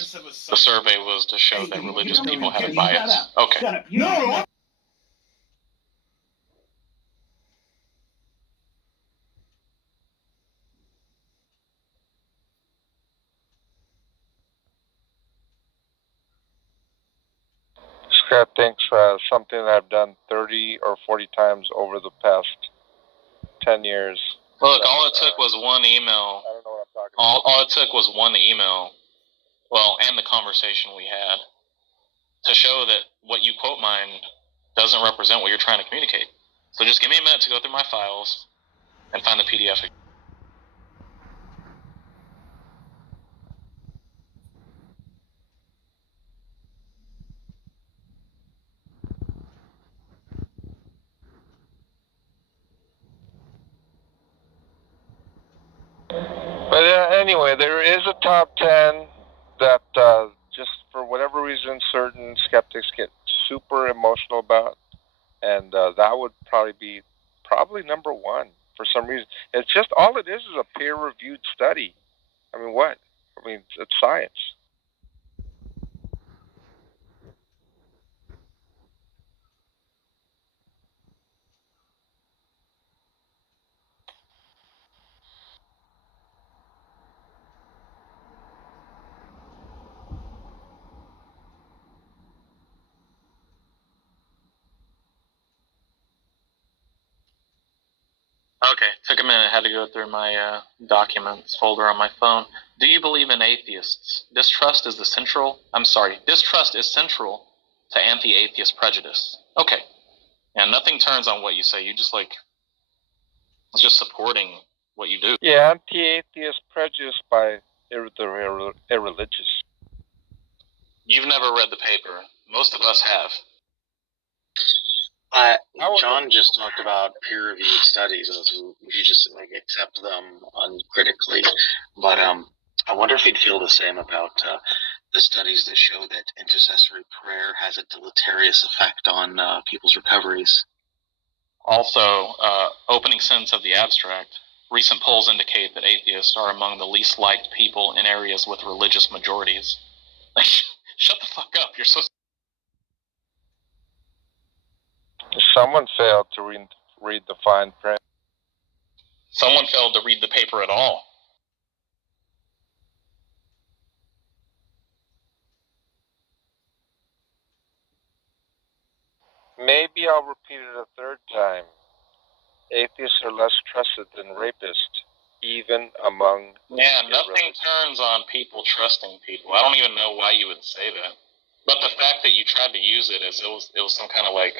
because the survey was to show that religious people had a bias. Okay. No. Scott thinks something that I've done 30 or 40 times over the past 10 years. Look, all it took was one email. I don't know what I'm talking about. All it took was one email, well, and the conversation we had, to show that what you quote mined doesn't represent what you're trying to communicate. So just give me a minute to go through my files and find the PDF. But anyway, there is a top 10 that just for whatever reason certain skeptics get super emotional about, and that would probably be number one for some reason. It's just all it is a peer-reviewed study. I mean, what? I mean, it's science. Okay, took a minute. I had to go through my documents folder on my phone. Do you believe in atheists? Distrust is central to anti-atheist prejudice. Okay. And nothing turns on what you say. You just it's just supporting what you do. Yeah, anti-atheist prejudice by the irreligious. You've never read the paper. Most of us have. John just talked about peer-reviewed studies. You just accept them uncritically. But I wonder if he'd feel the same about the studies that show that intercessory prayer has a deleterious effect on people's recoveries. Also, opening sentence of the abstract. Recent polls indicate that atheists are among the least liked people in areas with religious majorities. Like, shut the fuck up. You're so... Someone failed to read the fine print. Someone failed to read the paper at all. Maybe I'll repeat it a third time. Atheists are less trusted than rapists, even among... Yeah, nothing turns on people trusting people. I don't even know why you would say that. But the fact that you tried to use it as it was some kind of like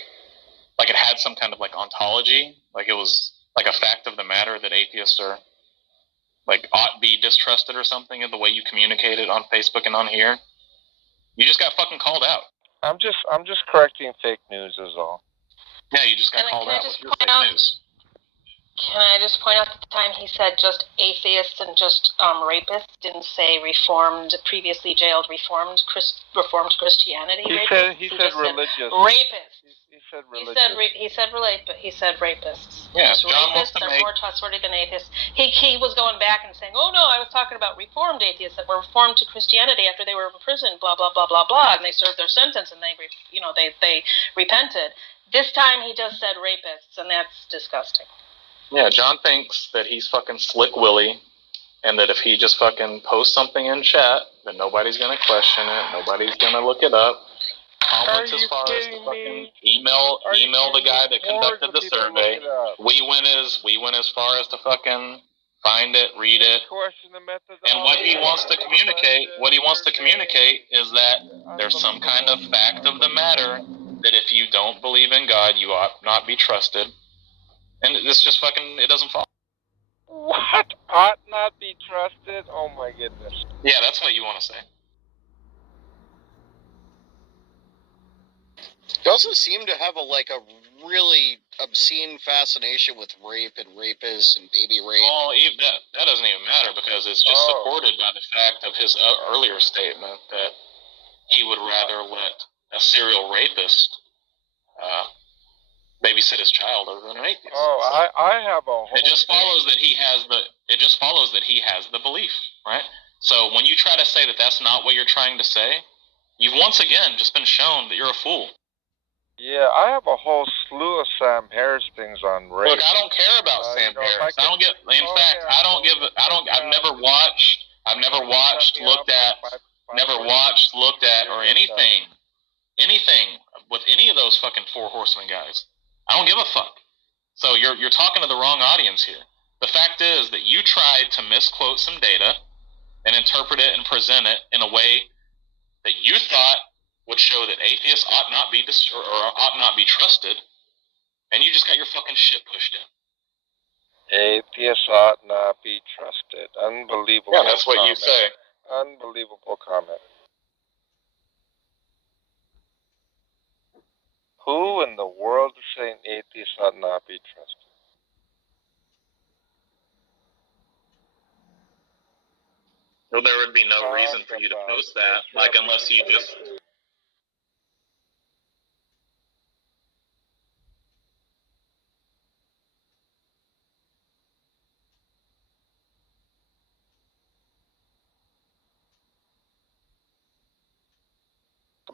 it had some kind of ontology, like it was like a fact of the matter that atheists are ought be distrusted or something, in the way you communicate it on Facebook and on here. You just got fucking called out. I'm just correcting fake news is all. Yeah, you just got called out with your fake news. Can I just point out that the time he said just atheists and just rapists, didn't say previously jailed reformed Christianity? He said religious. Rapists. He said religious. He said rapists. Yeah, rapists are more trustworthy than atheists. He was going back and saying, oh no, I was talking about reformed atheists that were reformed to Christianity after they were in prison, blah blah blah blah blah, and they served their sentence and they repented. This time he just said rapists, and that's disgusting. Yeah, John thinks that he's fucking Slick Willie, and that if he just fucking posts something in chat, then nobody's gonna question it, nobody's gonna look it up. Comments as far as the fucking email the guy that conducted the survey. We went as far as to fucking find it, read it. And what he wants to communicate is that there's some kind of fact of the matter that if you don't believe in God, you ought not be trusted. And it's just fucking, it doesn't follow. What? Ought not be trusted? Oh my goodness. Yeah, that's what you want to say. He also seemed to have a really obscene fascination with rape and rapists and baby rape. Well, that doesn't even matter, because it's just supported by the fact of his earlier statement that he would rather let a serial rapist babysit his child other than an atheist. I have a whole... It just follows that he has the belief, right? So when you try to say that that's not what you're trying to say, you've once again just been shown that you're a fool. Yeah, I have a whole slew of Sam Harris things on rape. Look, I don't care about Sam Harris. I don't get. In fact, yeah, I don't give. I don't. I've never watched. Never watched, looked at, or anything with any of those fucking Four Horsemen guys. I don't give a fuck. So you're talking to the wrong audience here. The fact is that you tried to misquote some data and interpret it and present it in a way that you thought would show that atheists ought not be trusted, and you just got your fucking shit pushed in. Atheists ought not be trusted. Unbelievable. Yeah, that's what you say. Unbelievable comment. Who in the world is saying atheists ought not be trusted? Well, there would be no reason for you to post that, like, unless you just...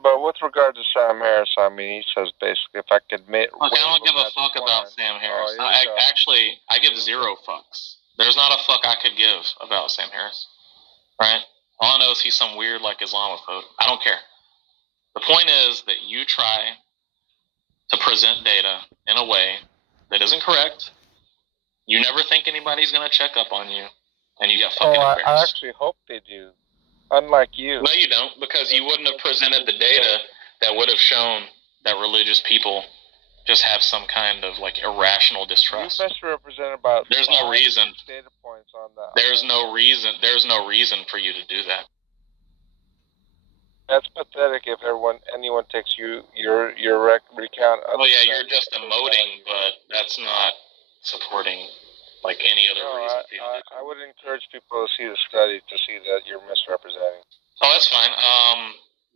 But with regard to Sam Harris, I mean, he says basically, if I could admit... Look, I don't give a fuck about Sam Harris. I give zero fucks. There's not a fuck I could give about Sam Harris. Right? All I know is he's some weird, like, Islamophobe. I don't care. The point is that you try to present data in a way that isn't correct. You never think anybody's going to check up on you, and you get fucking embarrassed. I actually hope they do. Unlike you. No, you don't, because you wouldn't have presented the data that would have shown that religious people just have some kind of, like, irrational distrust. You misrepresented about... There's no reason. Data points on that. There's no reason for you to do that. That's pathetic if anyone takes your recount. Well, yeah, you're just emoting, but that's not supporting, like, any other reason. I would encourage people to see the study to see that you're misrepresenting. Oh, that's fine.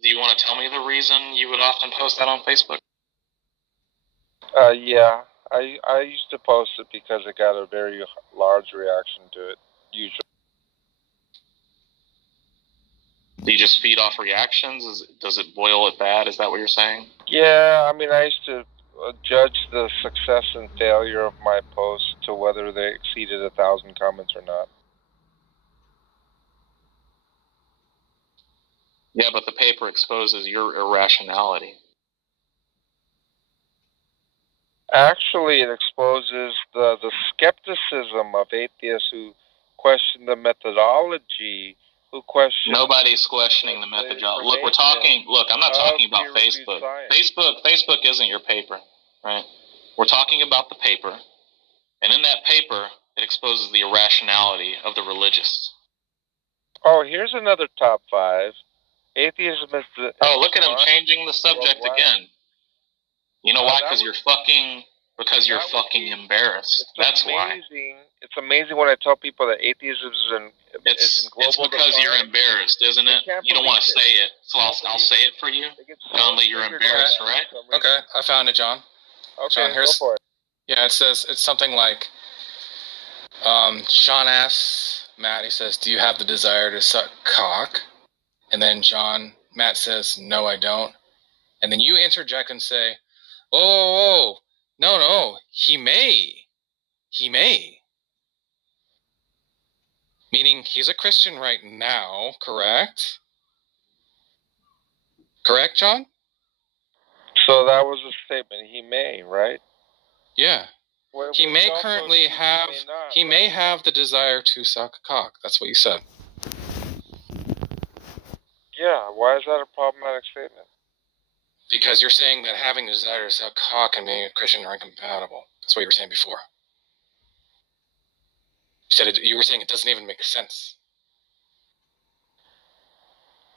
Do you want to tell me the reason you would often post that on Facebook? Yeah. I used to post it because it got a very large reaction to it, usually. Do you just feed off reactions? Does it boil it bad? Is that what you're saying? Yeah, I mean, I used to judge the success and failure of my posts to whether they exceeded 1,000 comments or not. Yeah, but the paper exposes your irrationality. Actually, it exposes the skepticism of atheists who question the methodology, who question... Nobody's questioning the methodology. Look, I'm not talking about Facebook. Facebook isn't your paper, right? We're talking about the paper, and in that paper, it exposes the irrationality of the religious. Oh, here's another top 5. Atheism is the... Oh, look at him changing the subject again. You know why? Because you're fucking embarrassed. That's why. It's amazing when I tell people that atheism is in global... It's because you're embarrassed, isn't it? You don't want to say it, so I'll say it for you. John Lee, you're embarrassed, right? Okay, I found it, John. Okay, John, go for it. Yeah, it says, it's something like, Sean asks Matt, he says, do you have the desire to suck cock? And then Matt says, no, I don't. And then you interject and say, oh, no, he may. Meaning he's a Christian right now, correct? Correct, John? So that was a statement. He may, right? Yeah. He may currently have, he may have the desire to suck cock. That's what you said. Yeah, why is that a problematic statement? Because you're saying that having the desire to suck cock and being a Christian are incompatible. That's what you were saying before. You were saying it doesn't even make sense.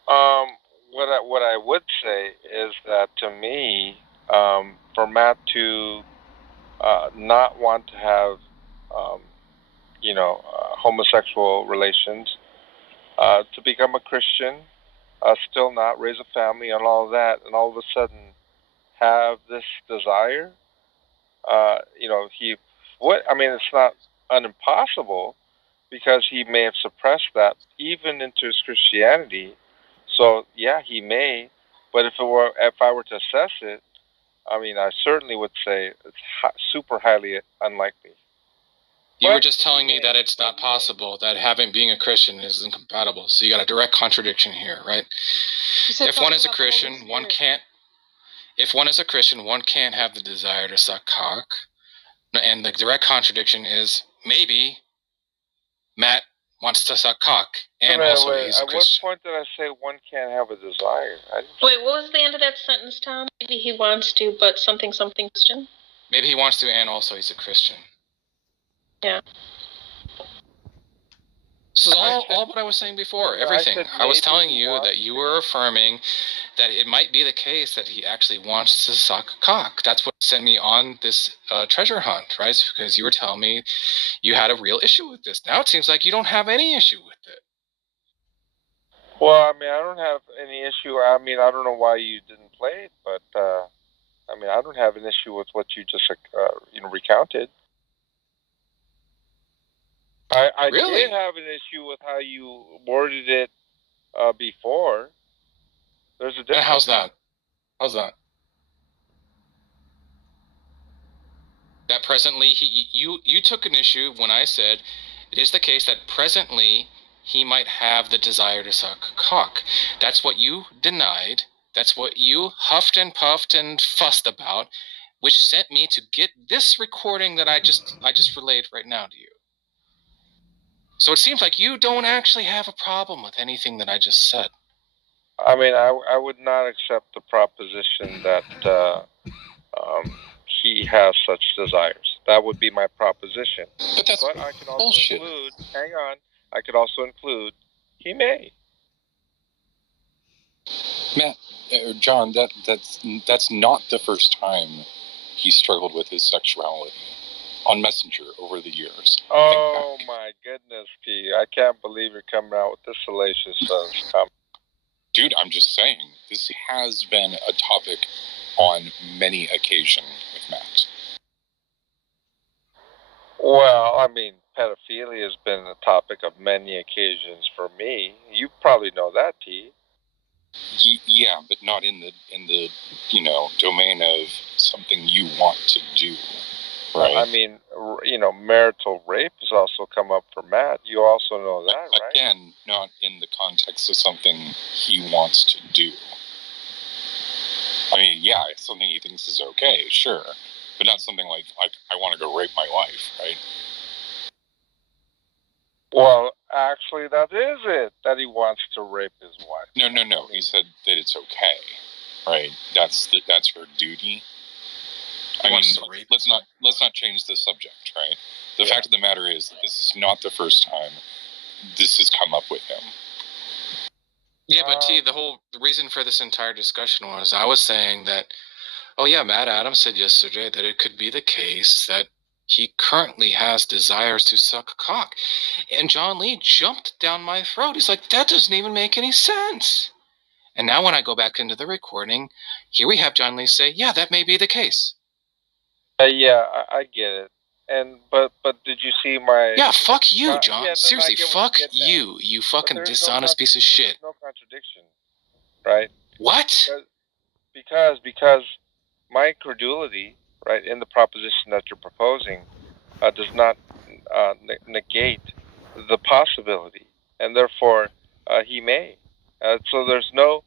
What I would say is that to me, for Matt to not want to have, homosexual relations, to become a Christian, still not raise a family and all of that, and all of a sudden have this desire, it's not impossible, because he may have suppressed that even into his Christianity. So yeah, he may. But if I were to assess it, I mean, I certainly would say it's super highly unlikely. You were just telling me that it's not possible, that being a Christian is incompatible. So you got a direct contradiction here, right? If one is a Christian, one can't. If one is a Christian, one can't have the desire to suck cock. And the direct contradiction is maybe Matt wants to suck cock, and also he's a Christian. At what point did I say one can't have a desire? Wait, what was the end of that sentence, Tom? Maybe he wants to, but something Christian? Maybe he wants to, and also he's a Christian. Yeah. This is all what I was saying before, everything. I was telling you that you were affirming that it might be the case that he actually wants to suck cock. That's what sent me on this treasure hunt, right? Because you were telling me you had a real issue with this. Now it seems like you don't have any issue with it. Well, I mean, I don't have any issue. I mean, I don't know why you didn't play it, but I mean, I don't have an issue with what you just recounted. I really? did have an issue with how you worded it before. There's a difference. How's that? That presently, you took an issue when I said it is the case that presently he might have the desire to suck cock. That's what you denied. That's what you huffed and puffed and fussed about, which sent me to get this recording that I just relayed right now to you. So it seems like you don't actually have a problem with anything that I just said. I mean, I would not accept the proposition that he has such desires. That would be my proposition. But I can also bullshit. include, hang on, I could also include, he may. Matt, John, that's not the first time he struggled with his sexuality. On Messenger over the years. Oh my goodness, P! I can't believe you're coming out with this salacious comment. Dude, I'm just saying, this has been a topic on many occasions with Matt. Well, I mean, pedophilia has been a topic of many occasions for me. You probably know that, T. Yeah, but not in the domain of something you want to do. Right. I mean, marital rape has also come up for Matt. You also know that, right? Again, not in the context of something he wants to do. I mean, yeah, it's something he thinks is okay, sure, but not something like I want to go rape my wife, right? Well, actually, that is it, that he wants to rape his wife. No. He said that it's okay, right? That's her duty. I mean, let's not change the subject, right? The fact of the matter is that this is not the first time this has come up with him. Yeah, but T, the reason for this entire discussion was I was saying that, Matt Adams said yesterday that it could be the case that he currently has desires to suck cock. And John Lee jumped down my throat. He's like, that doesn't even make any sense. And now when I go back into the recording, here we have John Lee say, yeah, that may be the case. Yeah, I get it. But did you see my... Yeah, fuck you, John. Seriously, fuck you. You fucking dishonest piece of shit. There's no contradiction, right? What? Because my credulity, right, in the proposition that you're proposing, does not negate the possibility, and therefore he may. So there's no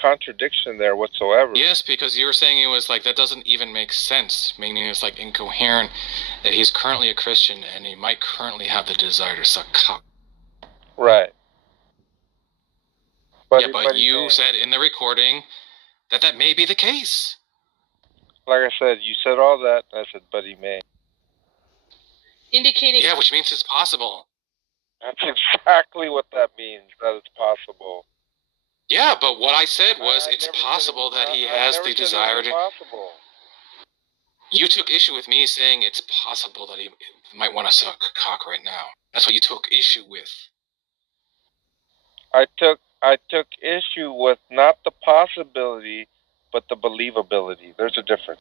contradiction there whatsoever. Yes, because you were saying it was like that doesn't even make sense, meaning it's like incoherent that he's currently a Christian and he might currently have the desire to suck cock. Right. But you said in the recording that may be the case. Like I said, you said all that, and I said, but he may. Indicating... Yeah, which means it's possible. That's exactly what that means, that it's possible. Yeah, but what I said was it's possible that he has the desire to... Possible. You took issue with me saying it's possible that he might want to suck cock right now. That's what you took issue with. I took issue with not the possibility, but the believability. There's a difference.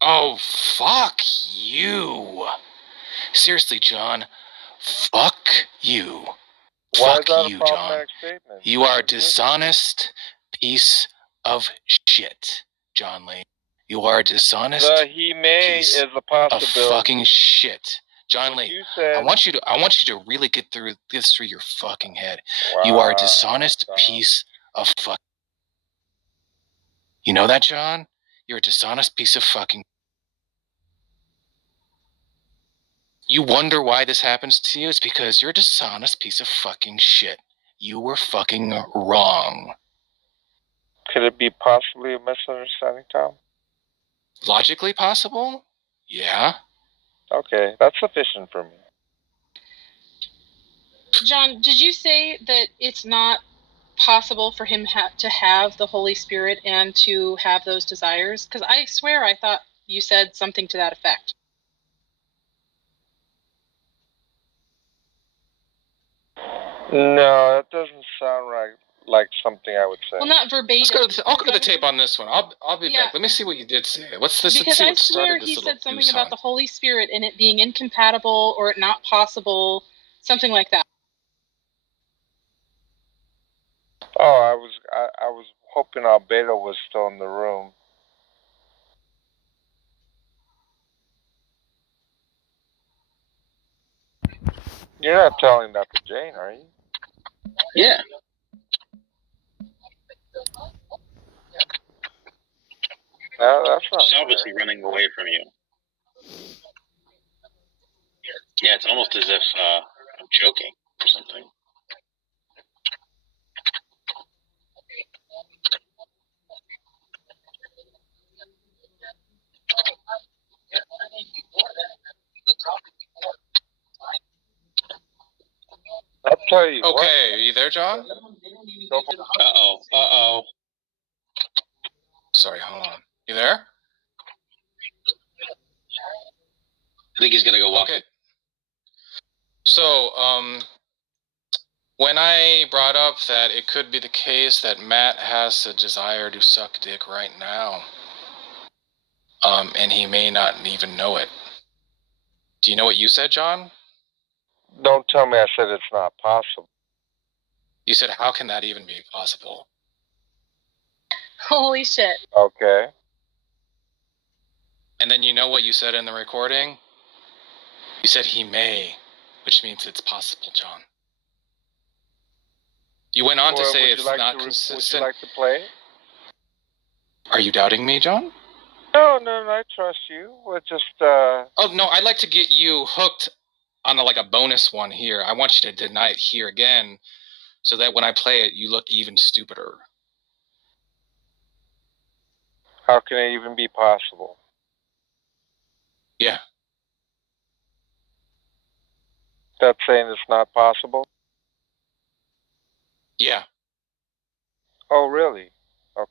Oh, fuck you. Seriously, John. Fuck you. Why Fuck is that you, a John. problematic statement? You are a dishonest piece of shit, John Lee. You are a dishonest he may piece is a of possibility. fucking shit. John Lee, You said, I want you to really get through this through your fucking head. wow, You are a dishonest piece of fuck. You know that, John? You're a dishonest piece of fucking. You wonder why this happens to you? It's because you're a dishonest piece of fucking shit. You were fucking wrong. Could it be possibly a misunderstanding, Tom? Logically possible? Yeah. Okay, that's sufficient for me. John, did you say that it's not possible for him to have the Holy Spirit and to have those desires? Because I swear I thought you said something to that effect. No, that doesn't sound right. Like something I would say. Well, not verbatim. I'll go to the tape on this one. I'll be back. Let me see what you did say. What's this? Because Let's see I what swear started he this said something little about the Holy Spirit and it being incompatible or not possible, something like that. Oh, I was hoping Albedo was still in the room. You're not telling that to Jane, are you? Yeah. No, that's not. She's obviously running away from you. Yeah, it's almost as if I'm joking or something. I'll tell you. Okay, what. are you there, John? Uh-oh. Sorry, hold on. You there? I think he's gonna go walk. Okay. So, when I brought up that it could be the case that Matt has a desire to suck dick right now, and he may not even know it. Do you know what you said, John? Don't tell me I said it's not possible. You said, how can that even be possible? Holy shit. Okay. And then you know what you said in the recording? You said he may, which means it's possible, John. You went on to say it's not consistent. Would you like to play it? Are you doubting me, John? No, I trust you. We're just, Oh, no, I'd like to get you hooked on a bonus one here. I want you to deny it here again, so that when I play it, you look even stupider. How can it even be possible? Yeah. That's saying it's not possible? Yeah. Oh, really? Okay.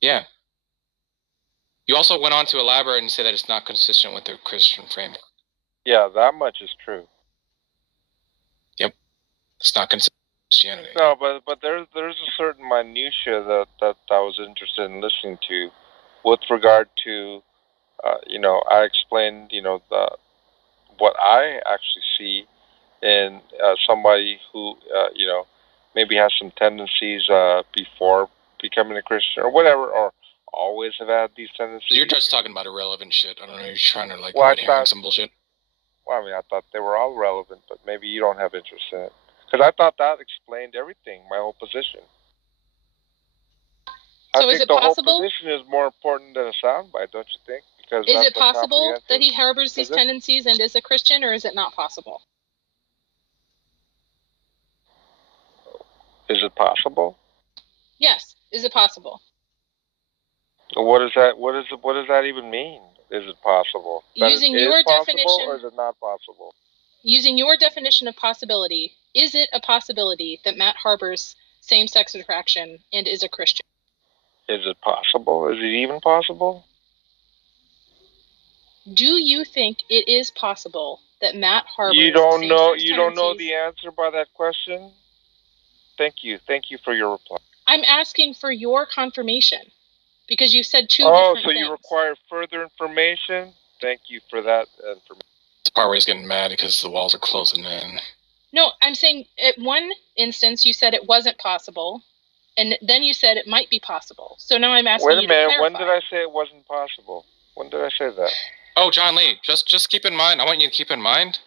Yeah. You also went on to elaborate and say that it's not consistent with the Christian framework. Yeah, that much is true. Yep. It's not consistent with Christianity. No, but there's a certain minutia that I was interested in listening to with regard to, I explained, what I actually see in somebody who, maybe has some tendencies before becoming a Christian or whatever, or always have had these tendencies. You're just talking about irrelevant shit. I don't know. You're trying to some bullshit. Well, I mean, I thought they were all relevant, but maybe you don't have interest in it. Because I thought that explained everything, my whole position. So is it possible? I think the whole position is more important than a soundbite, don't you think? Because is it possible that he harbors these tendencies and is a Christian, or is it not possible? Is it possible? Yes. Is it possible? What does that even mean? Is it possible? Using your definition, or is it not possible? Using your definition of possibility, is it a possibility that Matt harbors same-sex attraction and is a Christian? Is it possible? Is it even possible? Do you think it is possible that Matt harbors You don't know tendencies? the answer by that question? Thank you for your reply. I'm asking for your confirmation because you said two different things. Oh, so you require further information? Thank you for that information. The part where he's getting mad because the walls are closing in. No, I'm saying at one instance you said it wasn't possible, and then you said it might be possible. So now I'm asking you to clarify. Wait a minute, when did I say it wasn't possible? When did I say that? Oh, John Lee, just keep in mind, I want you to keep in mind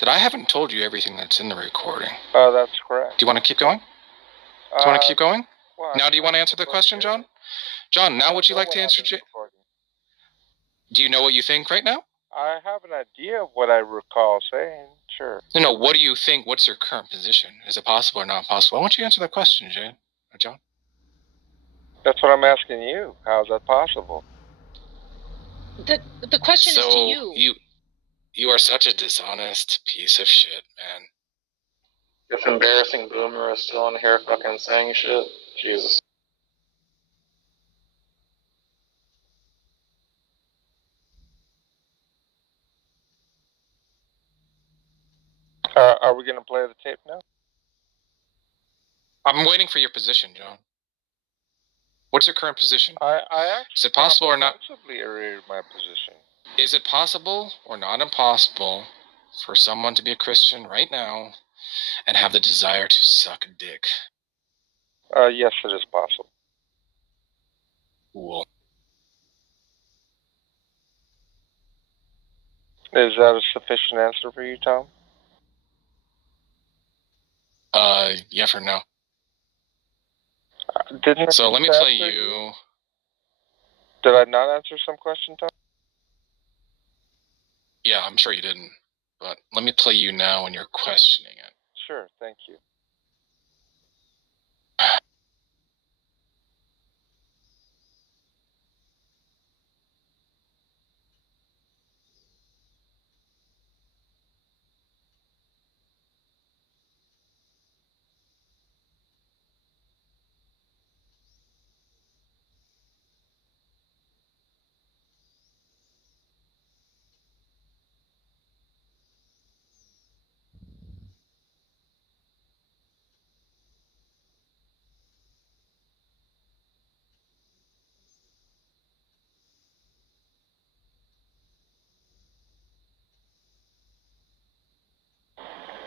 that I haven't told you everything that's in the recording. Oh, that's correct. Do you want to keep going? Do you want to keep going? Well, now, do you want to answer the question, John? John, now would you like to answer? Do you know what you think right now? I have an idea of what I recall saying. Sure. No, what do you think? What's your current position? Is it possible or not possible? Why don't you answer that question, John? That's what I'm asking you. How is that possible? The question is to you. You are such a dishonest piece of shit, man. If embarrassing boomer is still in here fucking saying shit, Jesus. Are we going to play the tape now? I'm waiting for your position, John. What's your current position? I actually is it possible or not? Reiterated my position. Is it possible or not impossible for someone to be a Christian right now and have the desire to suck a dick? Yes, it is possible. Cool. Is that a sufficient answer for you, Tom? Yes or no? So let me play you. Did I not answer some question, Tom? Yeah, I'm sure you didn't. But let me play you now when you're questioning it. Sure, thank you.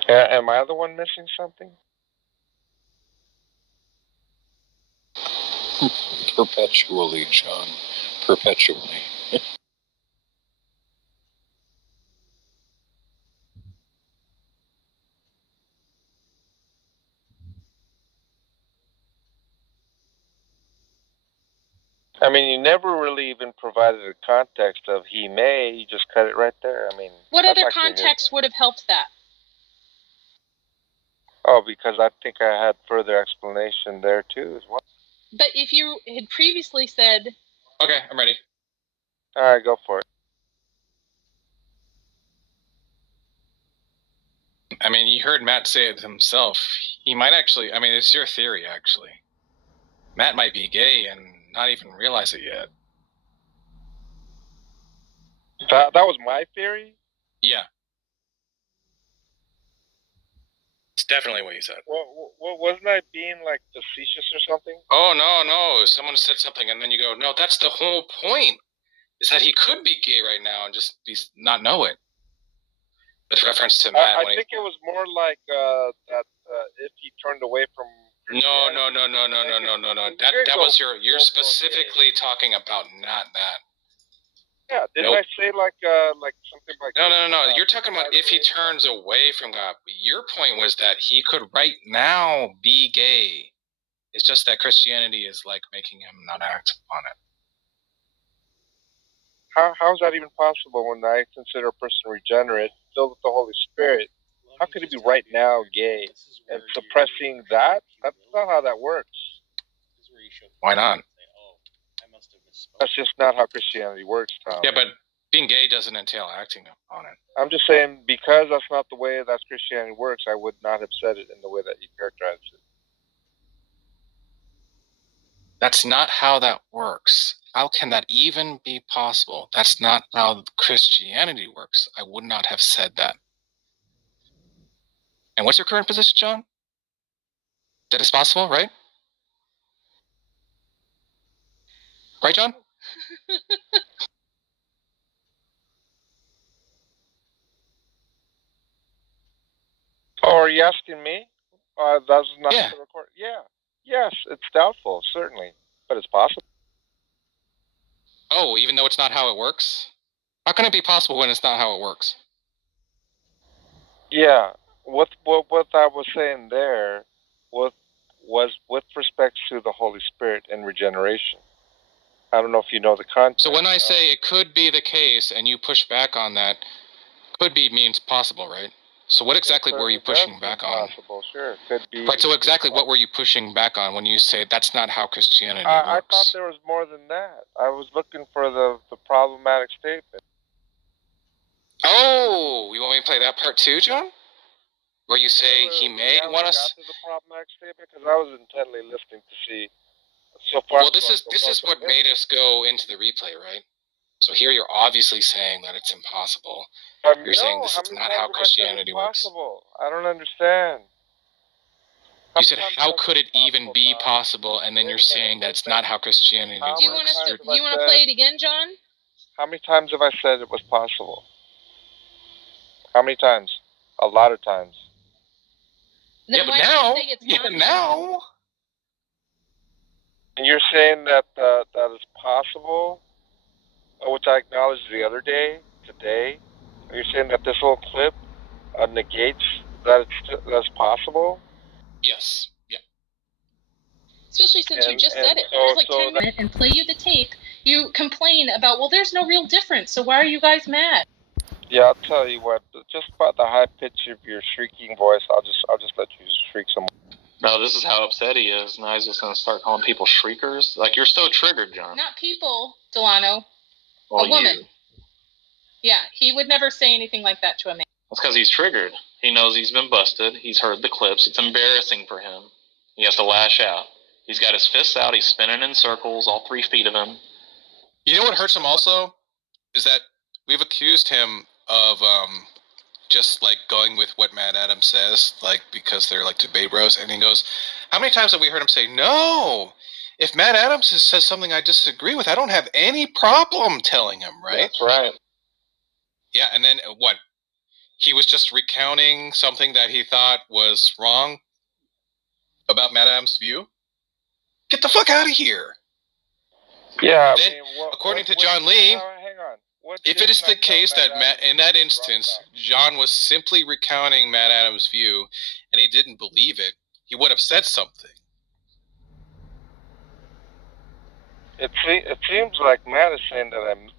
Am I the one missing something? Perpetually, John. Perpetually. I mean, you never really even provided a context of he may. You just cut it right there. I mean, what other context would have helped that? Oh, because I think I had further explanation there too as well. But if you had previously said... Okay, I'm ready. All right, go for it. I mean, you heard Matt say it himself. He might actually... I mean, it's your theory, actually. Matt might be gay and not even realize it yet. That was my theory? Yeah. It's definitely what he said. Well, wasn't I being, like, facetious or something? Oh, no. Someone said something, and then you go, no, that's the whole point, is that he could be gay right now and just not know it. With reference to Matt. I think it was more like that if he turned away from... No. That was you're specifically talking about not that. Yeah, didn't I say like something like... No. You're talking about if he turns away from God. Your point was that he could right now be gay. It's just that Christianity is like making him not act upon it. How is that even possible when I consider a person regenerate, filled with the Holy Spirit? How could he be right now gay and suppressing that? That's not how that works. Why not? That's just not how Christianity works, Tom. Yeah, but being gay doesn't entail acting upon it. I'm just saying, because that's not the way that Christianity works, I would not have said it in the way that you characterized it. That's not how that works. How can that even be possible? That's not how Christianity works. I would not have said that. And what's your current position, John? That it's possible, right? Right, John? Oh, are you asking me? That's not Yeah. the record. Yeah. Yes, it's doubtful, certainly, but it's possible. Oh, even though it's not how it works? How can it be possible when it's not how it works? Yeah. What I was saying there was with respect to the Holy Spirit and regeneration. I don't know if you know the context. So when I say it could be the case and you push back on that, could be means possible, right? So what exactly were you pushing back on? Possible, sure. Could be. Right, so exactly what were you pushing back on when you say that's not how Christianity I works? thought there was more than that. I was looking for the problematic statement. Oh, you want me to play that part too, John? Where you say he may want us... got to the problematic statement? Because I was intently listening to see so far. Well, this is what made us go into the replay, right? So here you're obviously saying that it's impossible. You're saying this is not how Christianity works. I don't understand. You said, how could it even be possible? And then you're saying that it's not how Christianity works. Do you want to play it again, John? How many times have I said it was possible? How many times? A lot of times. Then yeah, but now, now. And you're saying that that is possible, which I acknowledged the other day, today. You're saying that this little clip negates that that's possible? Yes. Yeah. Especially since you just said it. So, there's like 10 minutes and play you the tape. You complain about, well, there's no real difference, so why are you guys mad? Yeah, I'll tell you what. Just by the high pitch of your shrieking voice, I'll just let you shriek some more. No, this is how upset he is. Now he's just going to start calling people shriekers. Like, you're so triggered, John. Not people, Delano. Well, a woman. You. Yeah, he would never say anything like that to a man. That's because he's triggered. He knows he's been busted. He's heard the clips. It's embarrassing for him. He has to lash out. He's got his fists out. He's spinning in circles, all 3 feet of him. You know what hurts him also? Is that we've accused him of just like going with what Matt Adams says, like because they're like debate bros, and he goes, how many times have we heard him say, no, if Matt Adams says something I disagree with, I don't have any problem telling him, right? That's right. Yeah, and then what? He was just recounting something that he thought was wrong about Matt Adams' view? Get the fuck out of here. Yeah. Then, according to John Lee, hang on. If it is the case that in that instance, John was simply recounting Matt Adams' view and he didn't believe it, he would have said something. It seems like Matt is saying that I didn't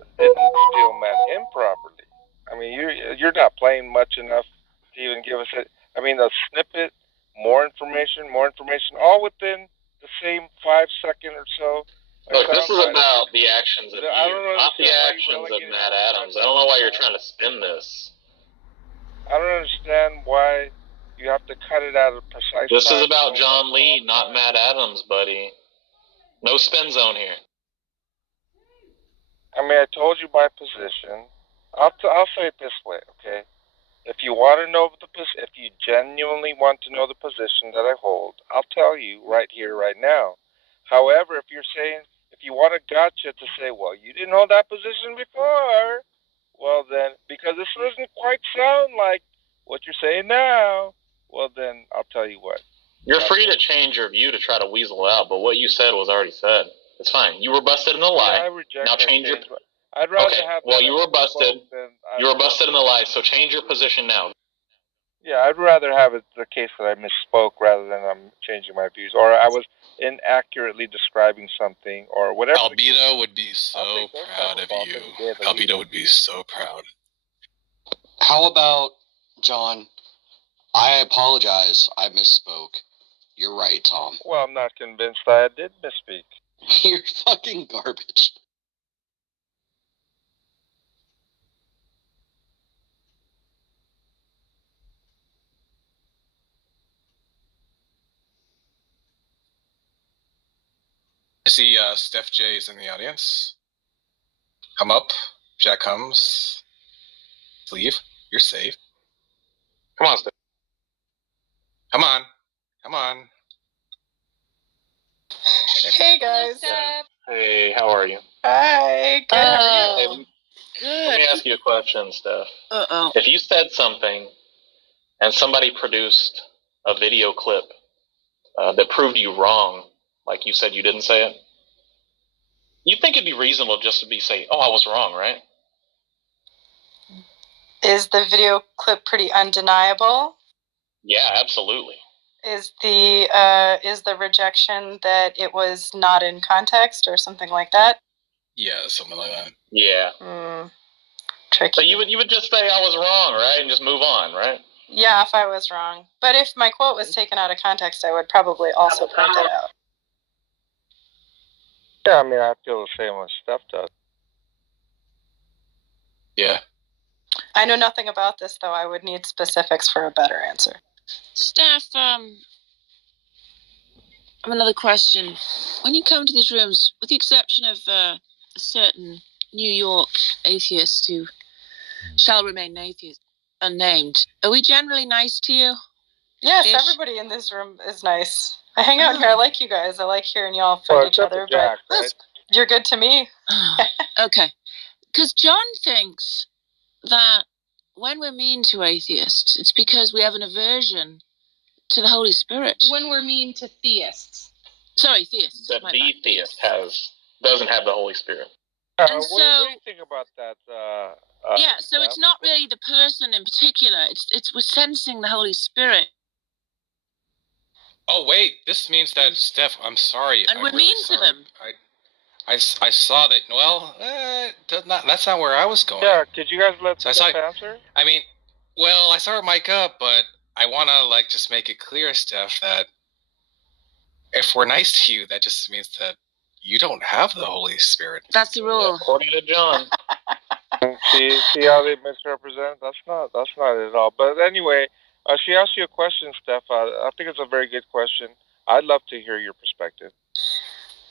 steal Matt improperly. I mean, you're not playing much enough to even give us a snippet, more information, all within the same 5-second or so. Look, this is about the actions of you, not the actions of Matt Adams. I don't know why you're trying to spin this. I don't understand why you have to cut it out of precise. This is about John Lee, not Matt Adams, buddy. No spin zone here. I mean, I told you my position. I'll say it this way, okay? If you want to know if you genuinely want to know the position that I hold, I'll tell you right here, right now. However, if you're saying, if you want a gotcha to say, well, you didn't hold that position before, well then, because this doesn't quite sound like what you're saying now, well then, I'll tell you what. You're free to change your view to try to weasel out, but what you said was already said. It's fine. You were busted in the lie. I reject now change your... I'd rather okay, have... well, you were busted. You were busted in the lie, so change your position now. Yeah, I'd rather have it the case that I misspoke rather than I'm changing my views, or I was inaccurately describing something, or whatever. Albedo would be so proud of you. Albedo would be so proud. How about, John, I apologize, I misspoke. You're right, Tom. Well, I'm not convinced I did misspeak. You're fucking garbage. I see Steph J is in the audience. Come up. Jack comes. Leave. You're safe. Come on, Steph. Come on. Come on. Hey, guys. Hey, how are you? Hi. Good. Hey, let me ask you a question, Steph. Uh-oh. If you said something and somebody produced a video clip that proved you wrong, like you said you didn't say it, you'd think it'd be reasonable just to say, oh, I was wrong, right? Is the video clip pretty undeniable? Yeah, absolutely. Is the rejection that it was not in context or something like that? Yeah, something like that. Yeah. Tricky. But you would just say I was wrong, right, and just move on, right? Yeah, if I was wrong. But if my quote was taken out of context, I would probably also point that out. Yeah, I mean, I feel the same as Steph does. Yeah. I know nothing about this, though. I would need specifics for a better answer. Steph, I have another question. When you come to these rooms, with the exception of a certain New York atheist who shall remain atheist, unnamed, are we generally nice to you? Yes, everybody in this room is nice. I hang out here. I like you guys. I like hearing y'all fight each other. Jack, but right? You're good to me. Okay. Because John thinks that when we're mean to atheists, it's because we have an aversion to the Holy Spirit. When we're mean to theists. Sorry, theists. That the theist doesn't have the Holy Spirit. What do you think about that? Yeah, so it's not really the person in particular. It's we're sensing the Holy Spirit. Oh wait, this means that Steph. I'm sorry. And we're really mean to them. I saw that. Well, that's not where I was going. Yeah, could you guys let Steph answer? I mean, well, I saw her mic up, but I want to just make it clear, Steph, that if we're nice to you, that just means that you don't have the Holy Spirit. That's the rule. According to John. See how they misrepresent? That's not it at all. But anyway, she asked you a question, Steph. I think it's a very good question. I'd love to hear your perspective.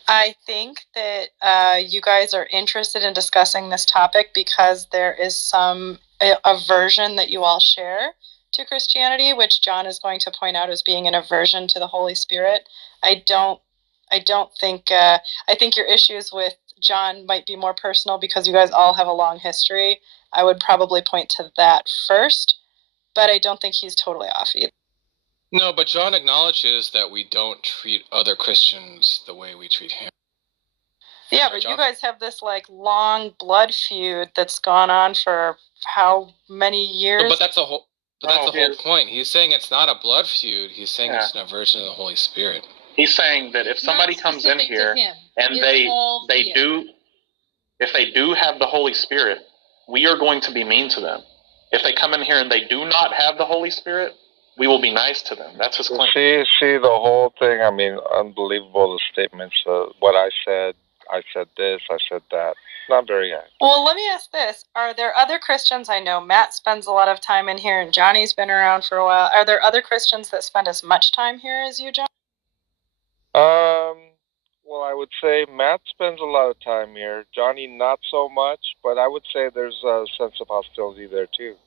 I think that you guys are interested in discussing this topic because there is some aversion that you all share to Christianity, which John is going to point out as being an aversion to the Holy Spirit. I don't think. I think your issues with John might be more personal because you guys all have a long history. I would probably point to that first, but I don't think he's totally off either. No, but John acknowledges that we don't treat other Christians the way we treat him. Yeah, but you guys have this long blood feud that's gone on for how many years? But that's the whole point. He's saying it's not a blood feud. He's saying it's an aversion to the Holy Spirit. He's saying that if somebody comes in here and if they do have the Holy Spirit, we are going to be mean to them. If they come in here and they do not have the Holy Spirit, we will be nice to them. That's his claim. See the whole thing. I mean, unbelievable, the statements. What I said this, I said that. Not very good. Well, let me ask this. Are there other Christians? I know Matt spends a lot of time in here and Johnny's been around for a while. Are there other Christians that spend as much time here as you, John? Well, I would say Matt spends a lot of time here. Johnny, not so much, but I would say there's a sense of hostility there, too.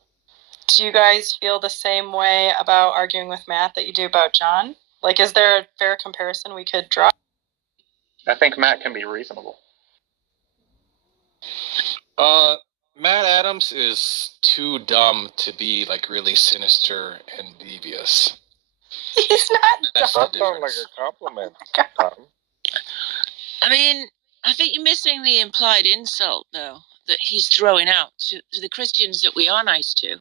Do you guys feel the same way about arguing with Matt that you do about John? Is there a fair comparison we could draw? I think Matt can be reasonable. Matt Adams is too dumb to be really sinister and devious. He's not That sounds like a compliment, Tom. I mean, I think you're missing the implied insult, though, that he's throwing out to the Christians that we are nice to.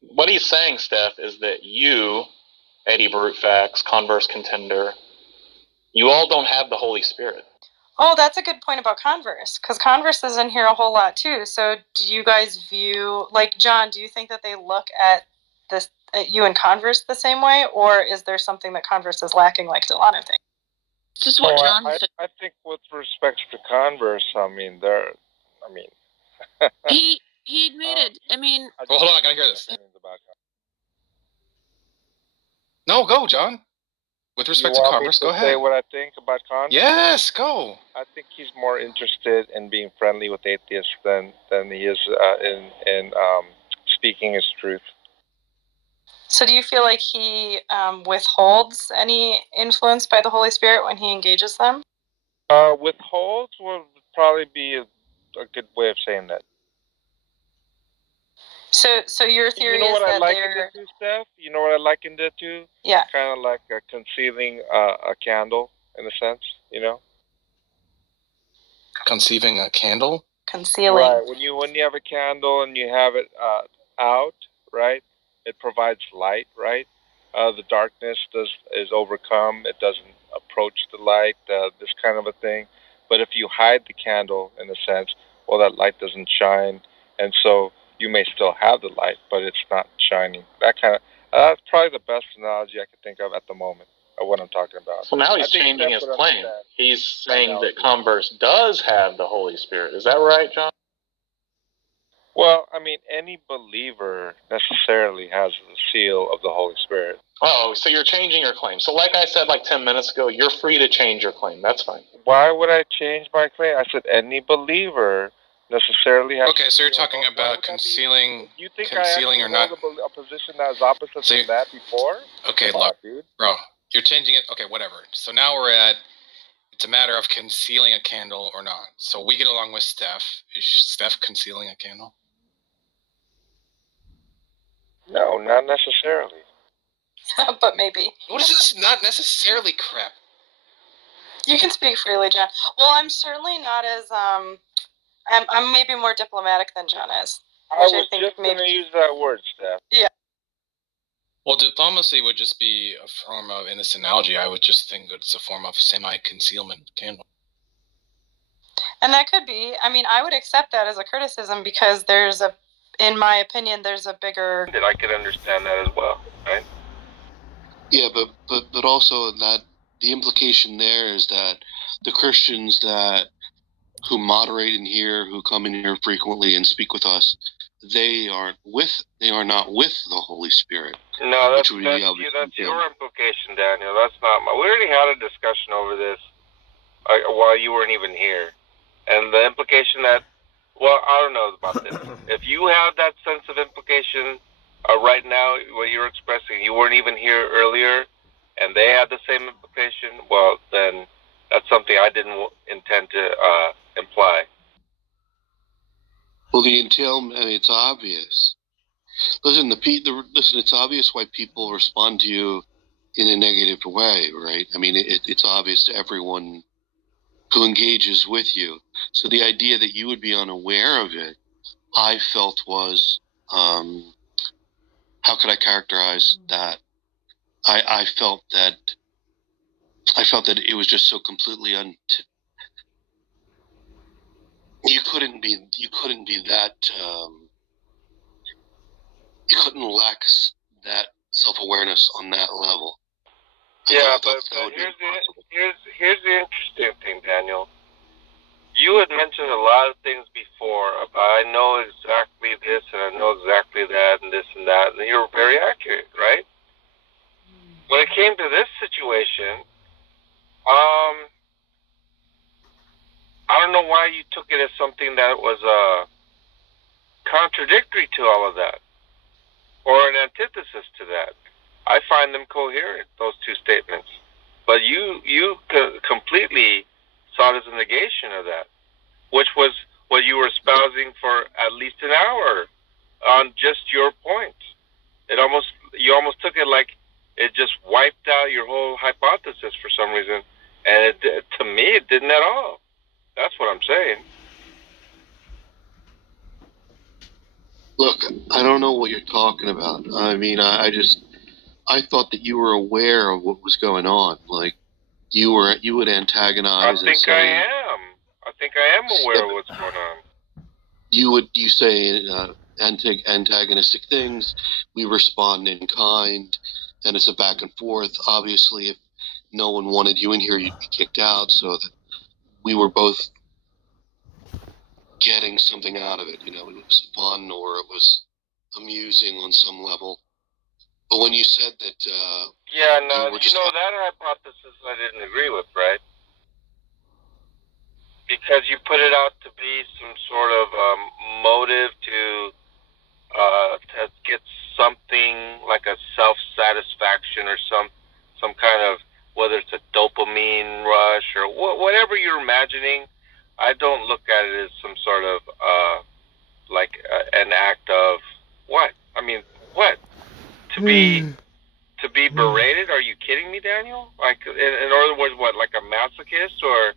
What he's saying, Steph, is that you, Eddie Brutfax, Converse Contender, you all don't have the Holy Spirit. Oh, that's a good point about Converse, because Converse is in here a whole lot, too. So do you guys view, John, do you think that they look at you and Converse the same way, or is there something that Converse is lacking like Delano thinks? Just what John said. I think with respect to Converse, He admitted, Well, hold on, I gotta hear this. No, go, John. With respect to Converse, go ahead. Say what I think about Converse? Yes, go. I think he's more interested in being friendly with atheists than he is in speaking his truth. So do you feel like he withholds any influence by the Holy Spirit when he engages them? Withholds would probably be a good way of saying that. So your theory You know is what I that likened they're it to, Steph? You know what I likened it to? yeah. Kind of like concealing a candle, in a sense, you know? Conceiving a candle? Concealing. Right. When you have a candle and you have it out, right? It provides light, right? The darkness is overcome. It doesn't approach the light. This kind of a thing. But if you hide the candle, in a sense, well, that light doesn't shine, and so you may still have the light, but it's not shining. That kind of that's probably the best analogy I could think of at the moment of what I'm talking about. So now he's changing his claim. He's saying that Converse does have the Holy Spirit. Is that right, John? Well, I mean, any believer necessarily has the seal of the Holy Spirit. Oh, so you're changing your claim. So like I said like 10 minutes ago, you're free to change your claim. That's fine. Why would I change my claim? I said any believer necessarily has. Okay, so you're talking about concealing, You think concealing I or not? a position that is opposite So from that before? Okay, Come on, look, dude. bro, you're changing it. Okay, whatever. So now we're at, it's a matter of concealing a candle or not. So we get along with Steph. Is Steph concealing a candle? No, not necessarily. But maybe. What is this? Not necessarily crap. You can speak freely, John. Well, I'm certainly not as I'm maybe more diplomatic than John is. I was just going to use that word, Steph. Yeah. Well, diplomacy would just be a form of, in this analogy, I would just think it's a form of semi-concealment candle. And that could be. I mean, I would accept that as a criticism because in my opinion, there's a bigger. I could understand that as well, right? Yeah, but also that the implication there is that the Christians who moderate in here, who come in here frequently and speak with us, they are not with the Holy Spirit. No, that's your implication, Daniel. That's not my. We already had a discussion over this while you weren't even here, and the implication that, well, I don't know about this. If you have that sense of implication right now, what you're expressing, you weren't even here earlier, and they had the same implication. Well, then that's something I didn't intend to imply. Well, the entailment, I mean, it's obvious. Listen, listen, it's obvious why people respond to you in a negative way, right? I mean, it's obvious to everyone who engages with you. So the idea that you would be unaware of it, I felt was, how could I characterize that? I felt that it was just so completely you couldn't be that, you couldn't lack that self-awareness on that level. Yeah, but here's the interesting thing, Daniel. You had mentioned a lot of things before about I know exactly this and I know exactly that and this and that, and you were very accurate, right? When it came to this situation, I don't know why you took it as something that was contradictory to all of that, or an antithesis to that. I find them coherent, those two statements. But you completely saw it as a negation of that, which was what you were espousing for at least an hour on just your point. You almost took it like it just wiped out your whole hypothesis for some reason, and to me it didn't at all. That's what I'm saying. Look, I don't know what you're talking about. I mean, I thought that you were aware of what was going on. Like, you would antagonize. I think I am aware of what's going on. You say antagonistic things. We respond in kind, and it's a back and forth. Obviously, if no one wanted you in here, you'd be kicked out. So that we were both getting something out of it. You know, it was fun or it was amusing on some level. But when you said that, that hypothesis I didn't agree with, right? Because you put it out to be some sort of motive to get something like a self-satisfaction or some kind of, whether it's a dopamine rush or whatever you're imagining. I don't look at it as some sort of an act of What? I mean, what? To be berated? Are you kidding me, Daniel? Like, in other words, what? Like a masochist, or